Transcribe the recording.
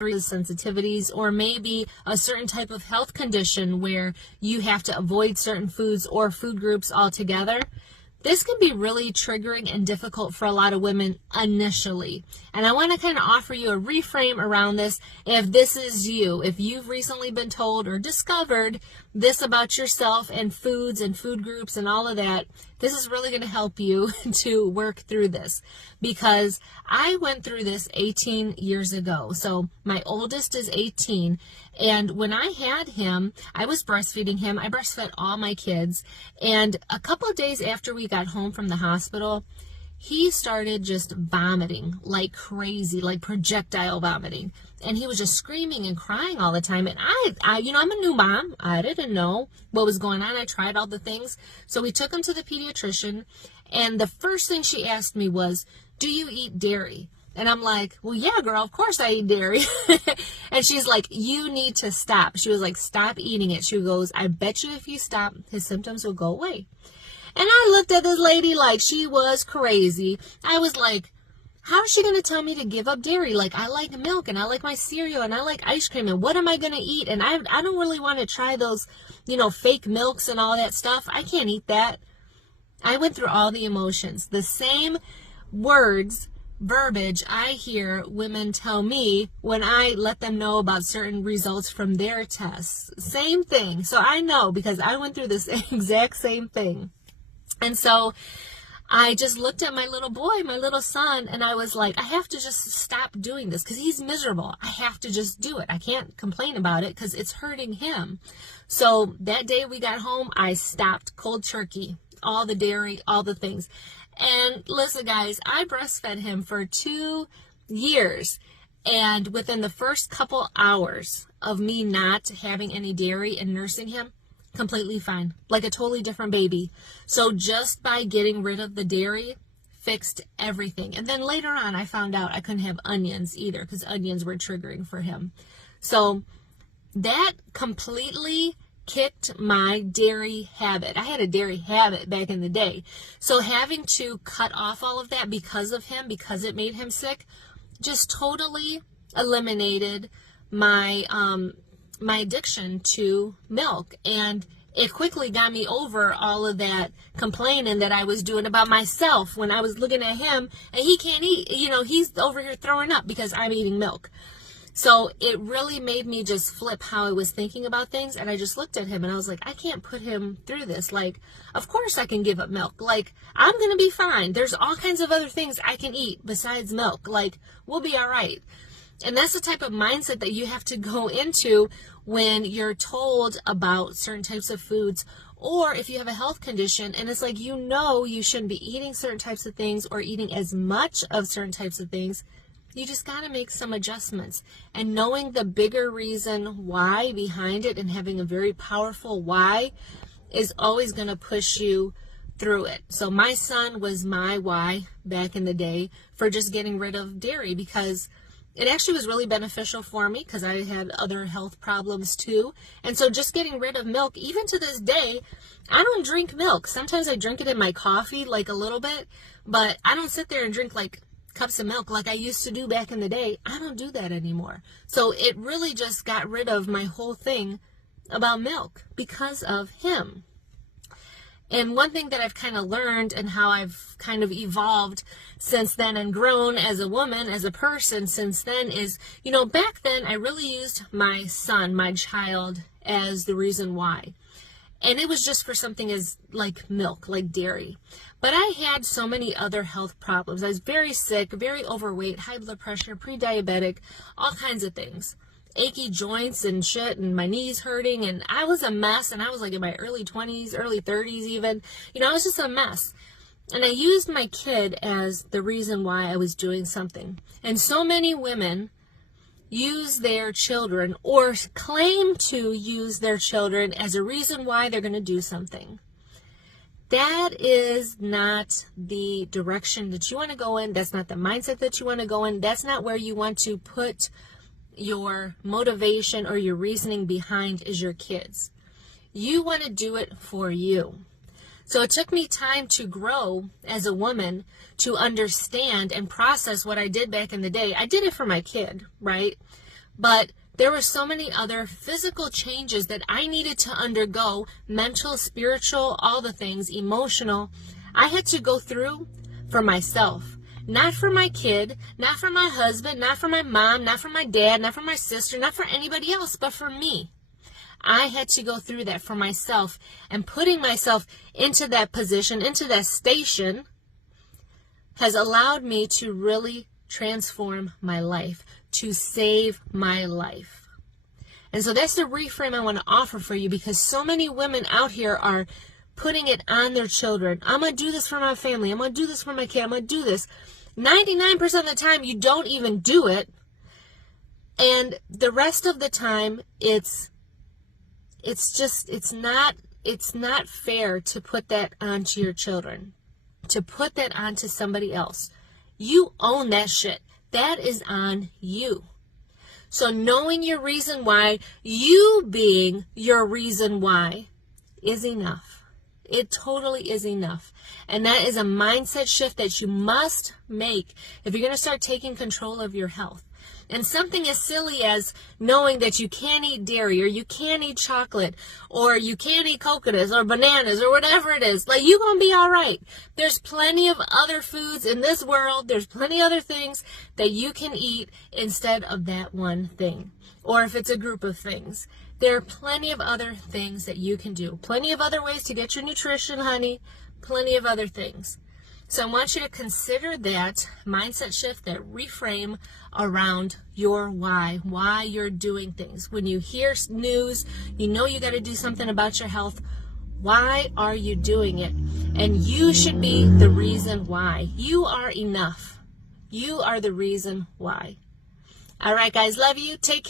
sensitivities, or maybe a certain type of health condition where you have to avoid certain foods or food groups altogether, this can be really triggering and difficult for a lot of women initially. And I want to kind of offer you a reframe around this. If this is you, if you've recently been told or discovered this about yourself and foods and food groups and all of that, this is really going to help you to work through this, because I went through this 18 years ago. So my oldest is 18, and when I had him, I was breastfeeding him. I breastfed all my kids, and a couple of days after we got home from the hospital, he started just vomiting like crazy, like projectile vomiting. And he was just screaming and crying all the time. And I I'm a new mom. I didn't know what was going on. I tried all the things. So we took him to the pediatrician. And the first thing she asked me was, do you eat dairy? And I'm like, well, yeah, girl, of course I eat dairy. And she's like, you need to stop. She was like, stop eating it. She goes, I bet you if you stop, his symptoms will go away. And I looked at this lady like she was crazy. I was like, how is she going to tell me to give up dairy? Like, I like milk, and I like my cereal, and I like ice cream, and what am I going to eat? And I don't really want to try those, fake milks and all that stuff. I can't eat that. I went through all the emotions. The same words, verbiage I hear women tell me when I let them know about certain results from their tests. Same thing. So I know, because I went through this exact same thing. And so I just looked at my little boy, my little son, and I was like, I have to just stop doing this because he's miserable. I have to just do it. I can't complain about it because it's hurting him. So that day we got home, I stopped cold turkey, all the dairy, all the things. And listen, guys, I breastfed him for 2 years. And within the first couple hours of me not having any dairy and nursing him, completely fine, like a totally different baby. So just by getting rid of the dairy fixed everything. And then later on I found out I couldn't have onions either because onions were triggering for him. So that completely kicked my dairy habit. I had a dairy habit back in the day. So having to cut off all of that because of him, because it made him sick, just totally eliminated my my addiction to milk. And it quickly got me over all of that complaining that I was doing about myself when I was looking at him and he can't eat. He's over here throwing up because I'm eating milk. So it really made me just flip how I was thinking about things. And I just looked at him and I was like, I can't put him through this. Like, of course I can give up milk. Like, I'm going to be fine. There's all kinds of other things I can eat besides milk. Like, we'll be all right. And that's the type of mindset that you have to go into when you're told about certain types of foods, or if you have a health condition and it's like, you shouldn't be eating certain types of things or eating as much of certain types of things. You just got to make some adjustments. And knowing the bigger reason why behind it and having a very powerful why is always going to push you through it. So my son was my why back in the day for just getting rid of dairy, because it actually was really beneficial for me because I had other health problems too. And so just getting rid of milk, even to this day, I don't drink milk. Sometimes I drink it in my coffee, like a little bit, but I don't sit there and drink like cups of milk like I used to do back in the day. I don't do that anymore. So it really just got rid of my whole thing about milk because of him. And one thing that I've kind of learned and how I've kind of evolved since then and grown as a woman, as a person since then is, back then I really used my son, my child, as the reason why. And it was just for something as like milk, like dairy. But I had so many other health problems. I was very sick, very overweight, high blood pressure, pre-diabetic, all kinds of things. Achy joints and shit, and my knees hurting, and I was a mess. And I was like in my early 20s, early 30s even. I was just a mess. And I used my kid as the reason why I was doing something. And so many women use their children or claim to use their children as a reason why they're going to do something. That is not the direction that you want to go in. That's not the mindset that you want to go in. That's not where you want to put your motivation or your reasoning behind is your kids. You want to do it for you. So it took me time to grow as a woman to understand and process what I did back in the day. I did it for my kid, right? But there were so many other physical changes that I needed to undergo, mental, spiritual, all the things, emotional. I had to go through for myself. Not for my kid, not for my husband, not for my mom, not for my dad, not for my sister, not for anybody else, but for me. I had to go through that for myself, and putting myself into that position, into that station, has allowed me to really transform my life, to save my life. And so that's the reframe I want to offer for you, because so many women out here are putting it on their children. I'm going to do this for my family. I'm going to do this for my kid. I'm going to do this. 99% of the time, you don't even do it. And the rest of the time, it's not fair to put that onto your children, to put that onto somebody else. You own that shit. That is on you. So knowing your reason why, you being your reason why, is enough. It totally is enough. And that is a mindset shift that you must make if you're going to start taking control of your health. And something as silly as knowing that you can't eat dairy, or you can't eat chocolate, or you can't eat coconuts or bananas or whatever it is, like, you're going to be all right. There's plenty of other foods in this world. There's plenty of other things that you can eat instead of that one thing. Or if it's a group of things, there are plenty of other things that you can do. Plenty of other ways to get your nutrition, honey. Plenty of other things. So I want you to consider that mindset shift, that reframe around your why you're doing things. When you hear news, you know you got to do something about your health. Why are you doing it? And you should be the reason why. You are enough. You are the reason why. All right, guys, love you. Take care.